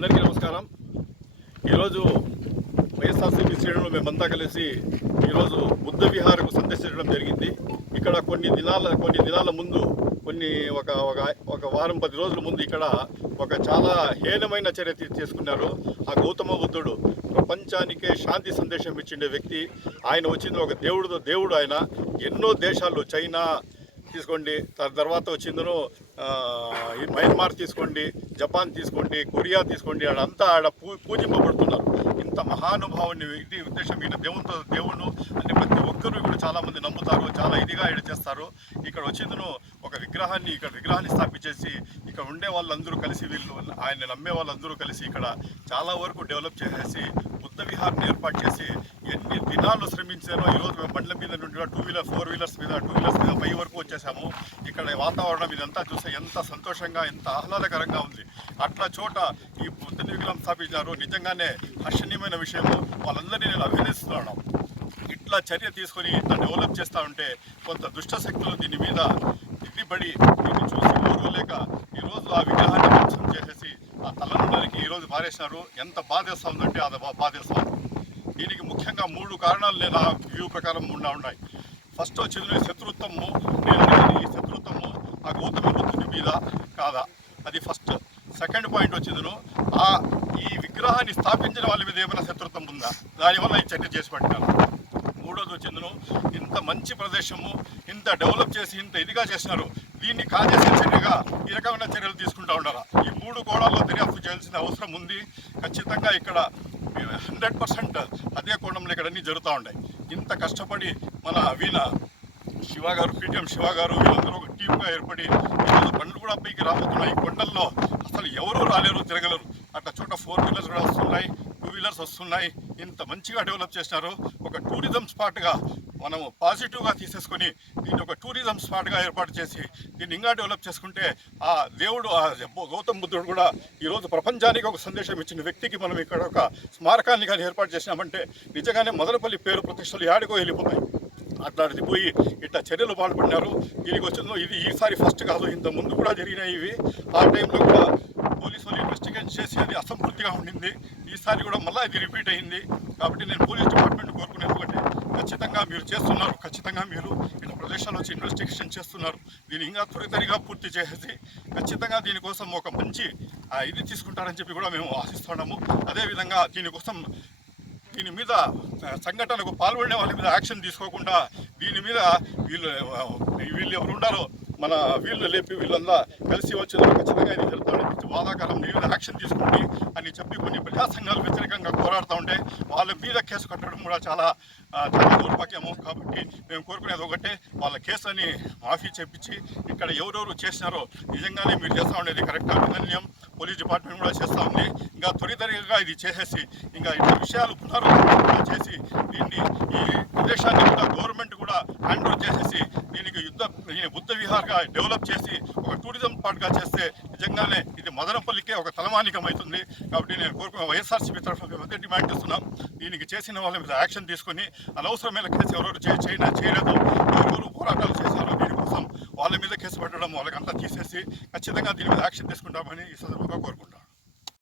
అందరికీ నమస్కారం. ఈరోజు వైఎస్ఆర్సీపీ శ్రేణులు మేమంతా కలిసి ఈరోజు బుద్ధ విహారకు సందర్శించడం జరిగింది. ఇక్కడ కొన్ని దినాల కొన్ని దినాల ముందు కొన్ని ఒక ఒక వారం పది రోజుల ముందు ఇక్కడ ఒక చాలా హీనమైన చర్య చేసుకున్నారు తీసుకున్నారు. ఆ గౌతమ బుద్ధుడు ప్రపంచానికే శాంతి సందేశం ఇచ్చిండే వ్యక్తి. ఆయన వచ్చింది ఒక దేవుడు దేవుడు ఆయన. ఎన్నో దేశాలు చైనా తీసుకోండి. తర్వాత వచ్చిందను ఈ మయన్మార్ తీసుకోండి జపాన్ తీసుకోండి కొరియా తీసుకోండి ఆడంతా ఆడ పూ పూజింపబడుతున్నారు. ఇంత మహానుభావుని ఇది ఉద్దేశం ఈయన దేవునితో దేవుడు అని ప్రతి ఒక్కరు కూడా చాలామంది నమ్ముతారు చాలా ఇదిగా ఈడ చేస్తారు. ఇక్కడ వచ్చిందను ఒక విగ్రహాన్ని ఇక్కడ విగ్రహాన్ని స్థాపించేసి ఇక్కడ ఉండే వాళ్ళందరూ కలిసి వీళ్ళు ఆయన నమ్మే వాళ్ళందరూ కలిసి ఇక్కడ చాలా వరకు డెవలప్ చేసేసి బుద్ధ విహార్ని ఏర్పాటు చేసి ఎన్ని దినాలు శ్రమించారో ఈరోజు మేము బండ్ల మీద నుండి టూ వీలర్ ఫోర్ వీలర్స్ మీద టూ వీలర్స్ మీద పై వరకు వచ్చేసాము. ఇక్కడ వాతావరణం ఇదంతా చూస్తే ఎంత సంతోషంగా ఎంత ఆహ్లాదకరంగా ఉంది. అట్లా చోట ఈ బుద్ధ విగ్రహం స్థాపించారు. నిజంగానే హర్షణీయమైన విషయము. వాళ్ళందరినీ నేను అభినందిస్తున్నాను. ఇట్లా చర్య తీసుకొని ఇంత డెవలప్ చేస్తా ఉంటే కొంత దుష్ట శక్తులు దీని మీద దిద్దిపడి దీన్ని చూసి ఓర్వలేక ఈరోజు ఆ విగ్రహాన్ని చేసేసి ఆ తలనుండరికి ఈరోజు పారేసినారు. ఎంత బాధేస్తా ఉందంటే అది బా- బాధేస్తా ఉంది దీనికి ముఖ్యంగా మూడు కారణాలు నేను ఆ వ్యూ ప్రకారం ఉండా ఉన్నాయి. ఫస్ట్ వచ్చింది శత్రుత్వము. నేను ఈ శత్రుత్వము ఆ గౌతమ బుద్ధుని మీద కాదా? అది ఫస్ట్. సెకండ్ పాయింట్ వచ్చిందను ఆ ఈ విగ్రహాన్ని స్థాపించిన వాళ్ళ మీద ఏమైనా శత్రుత్వం ఉందా? దానివల్ల ఈ చర్య చేసి పెట్టాను. మూడోది వచ్చిందను ఇంత మంచి ప్రదేశము ఇంత డెవలప్ చేసి ఇంత ఇదిగా చేసినారు దీన్ని కాజేసే చర్యగా ఈ రకమైన చర్యలు తీసుకుంటా ఉండాలి? ఈ మూడు కోణాల్లో దర్యాప్తు చేయాల్సిన అవసరం ఉంది. ఖచ్చితంగా ఇక్కడ హండ్రెడ్ పర్సెంట్ అదే కోణంలో ఇక్కడ అన్ని జరుగుతూ ఉన్నాయి. ఇంత కష్టపడి మన వీణ శివ గారు పీటీఎం శివ గారు వీళ్ళందరూ ఒక టీమ్గా ఏర్పడి ఈరోజు బండ్లు కూడా పైకి రాబోతున్నాయి. ఈ కొండల్లో అసలు ఎవరు రాలేరు తిరగలేరు. అట్లా చోట ఫోర్ వీలర్స్ కూడా వస్తున్నాయి టూ వీలర్స్ వస్తున్నాయి. ఇంత మంచిగా డెవలప్ చేసినారు. ఒక టూరిజం స్పాట్గా మనము పాజిటివ్గా తీసేసుకొని దీన్ని ఒక టూరిజం స్పాట్గా ఏర్పాటు చేసి దీన్ని ఇంకా డెవలప్ చేసుకుంటే ఆ దేవుడు ఆ గౌతమ్ బుద్ధుడు కూడా ఈరోజు ప్రపంచానికి ఒక సందేశం ఇచ్చిన వ్యక్తికి మనం ఇక్కడ ఒక స్మారకాన్ని కానీ ఏర్పాటు చేసినామంటే నిజంగానే మొదలపల్లి పేరు ప్రతిష్టలు యాడికో వెళ్ళిపోతాయి. అట్లాంటిది పోయి ఇట్లా చర్యలు పాల్పడినారు. దీనికి వచ్చిందో ఇది ఈసారి ఫస్ట్ కాదు ఇంత ముందు కూడా జరిగినాయి ఇవి. ఆ టైంలో కూడా పోలీసు వాళ్ళు ఇన్వెస్టిగేషన్ చేసి అది అసంపూర్తిగా ఉండింది. ఈసారి కూడా మళ్ళీ ఇది రిపీట్ అయింది. కాబట్టి నేను పోలీస్ డిపార్ట్మెంట్ కోరుకునేది ఖచ్చితంగా మీరు చేస్తున్నారు ఖచ్చితంగా మీరు ఇట్లా ప్రదేశాలు వచ్చి ఇన్వెస్టిగేషన్ చేస్తున్నారు. దీన్ని ఇంకా త్వరితరిగా పూర్తి చేసేసి ఖచ్చితంగా దీనికోసం ఒక మంచి ఇది తీసుకుంటారని చెప్పి కూడా మేము ఆశిస్తున్నాము. అదేవిధంగా దీనికోసం దీని మీద సంఘటనకు పాల్గొనే వాళ్ళ మీద యాక్షన్ తీసుకోకుండా దీని మీద వీళ్ళు వీళ్ళు ఎవరు ఉండాలో మన వీళ్ళు లేపి వీళ్ళంతా కలిసి వచ్చిన ఖచ్చితంగా ఇది జరుగుతుంది బాధాకరం మీ మీద యాక్షన్ తీసుకోండి అని చెప్పి కొన్ని ప్రజా సంఘాలు వ్యతిరేకంగా పోరాడుతూ ఉంటే వాళ్ళ మీద కేసు కట్టడం కూడా చాలా చాలా దౌర్భాగ్యము. కాబట్టి మేము కోరుకునేది ఒకటే వాళ్ళ కేసుని మాఫీ చేపించి ఇక్కడ ఎవరెవరు చేసినారో నిజంగానే మీరు చేస్తూ ఉండేది కరెక్ట్ అభినందనీయం. పోలీస్ డిపార్ట్మెంట్ కూడా చేస్తూ ఉంది. ఇంకా త్వరితరిగా ఇది చేసేసి ఇంకా ఇట్లా విషయాలు పునరుద్ధరణ చేసి దీన్ని ఈ ప్రదేశాన్ని కూడా గవర్నమెంట్ కూడా హ్యాండ్ ఓవర్ చేసేసి బుద్ధ ఈ బుద్ధ విహార్గా డెవలప్ చేసి ఒక టూరిజం పార్ట్గా చేస్తే నిజంగానే ఇది మదనపల్లికే ఒక తలమానికం అవుతుంది కాబట్టి నేను కోరుకున్న వైఎస్ఆర్సీపీ తరఫున మేము అదే డిమాండ్ చేస్తున్నాం. దీనికి చేసిన వాళ్ళ మీద యాక్షన్ తీసుకొని అనవసరమైన కేసు ఎవరెవరు చే- చేయలేదు. ఎవరు పోరాటాలు చేశారో దీనికోసం వాళ్ళ మీద కేసు పెట్టడం వాళ్ళకంతా తీసేసి ఖచ్చితంగా దీని మీద యాక్షన్ తీసుకుంటామని ఈ సందర్భంగా కోరుకుంటాం